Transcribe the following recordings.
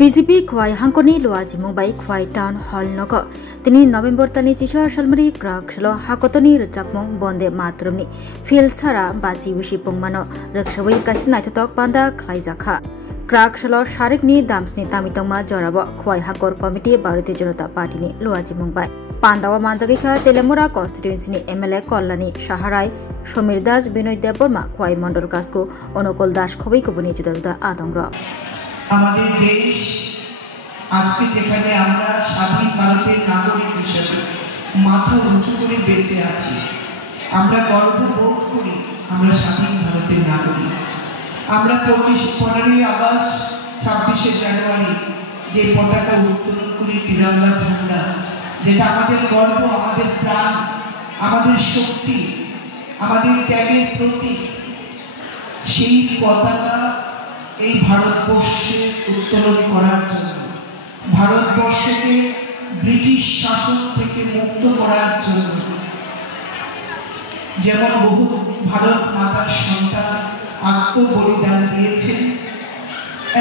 BJP Khowai হাঙ্কনি লোয়াজি Mumbai Khowai town hall নগ তিনি নভেম্বর তানি চিসা সালমারি ক্রাক সালো হাকতনি রচাপমং বন্দে মাতরমনি ফিল সারা বাজি উসি পংমানো রকসবই কাসি নাইথতক পান্দা খাইজাখা ক্রাক সালো শারিকনি দামসনি তামিতংমা জরাব খোয়াই হাকর কমিটি ভারতীয় জনতা পার্টিনি লোয়াজি মুম্বাই পান্দাওয়া মানজাগিখা তেলেমুরা কনস্টিটিউয়েন্সিনি এমএলএ কল্যাণী সাহারায় সমীর দাস বিনয় দেববর্মা খোয়াই মন্ডল কাসকো অনুকূল দাস খবই কবনি জুদা জুদা আদংর আমাদের দেশ আজকে যেখানে আমরা স্বাধীন ভারতের নাগরিক হিসেবে মাথা উঁচু করে বেঁচে আছি, আমরা গর্ববোধ করি আমরা স্বাধীন ভারতের নাগরিক। আমরা 15ই আগস্ট 26শে জানুয়ারি যে পতাকা উত্তোলন করি, তিরঙ্গা ঝান্ডা, যেটা আমাদের গর্ব, আমাদের প্রাণ, আমাদের শক্তি, আমাদের ত্যাগের প্রতীক, সেই পতাকা এই ভারতবর্ষে উত্তোলন করার জন্য, ভারতবর্ষকে ব্রিটিশ শাসন থেকে মুক্ত করার জন্য যেমন বহু ভারত মাতার সন্তান আত্মবলিদান দিয়েছেন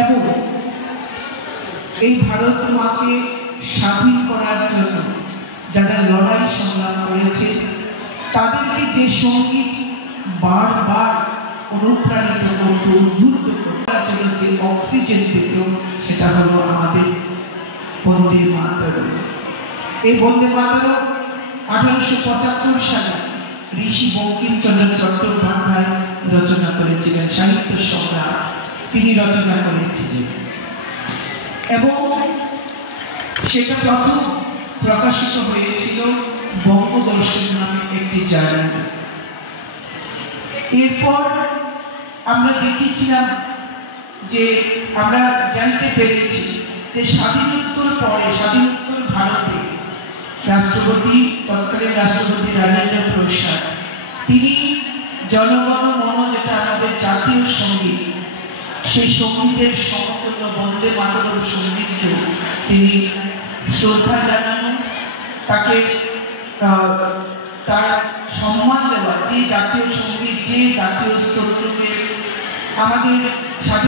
এবং এই ভারত মাকে স্বাধীন করার জন্য যারা লড়াই সংগ্রাম করেছে, তাদেরকে যে সঙ্গীত বারবার অনুপ্রাণিত করত, উদ্বুদ্ধ করার জন্য যে অক্সিজেন পেত, সেটা হলো আমাদের বন্দে মাতরম। এই বন্দে মাতরম 1875 সালে ঋষি বঙ্কিমচন্দ্র চট্টোপাধ্যায় রচনা করেছিলেন, সাহিত্য সম্রাট তিনি রচনা করেছিলেন এবং সেটা প্রথম প্রকাশিত হয়েছিল বঙ্গদর্শন নামে একটি জার্নালে। এরপর আমরা দেখেছিলাম যে আমরা জানতে পেরেছি যে স্বাধীনোত্তর পরে, স্বাধীনোত্তর ভারতে রাষ্ট্রপতি, তৎকালীন রাষ্ট্রপতি রাজেন্দ্র প্রসাদ, তিনি জনগণ মন, যেটা আমাদের জাতীয় সঙ্গীত, সেই সঙ্গীতের সমতুল্য বন্দে মাতরম সঙ্গীতকে তিনি শ্রদ্ধা জানানো, তাকে তার সম্মান দেওয়া, যে জাতীয় সঙ্গীত, যে জাতীয় স্তোত্রকে আমাদের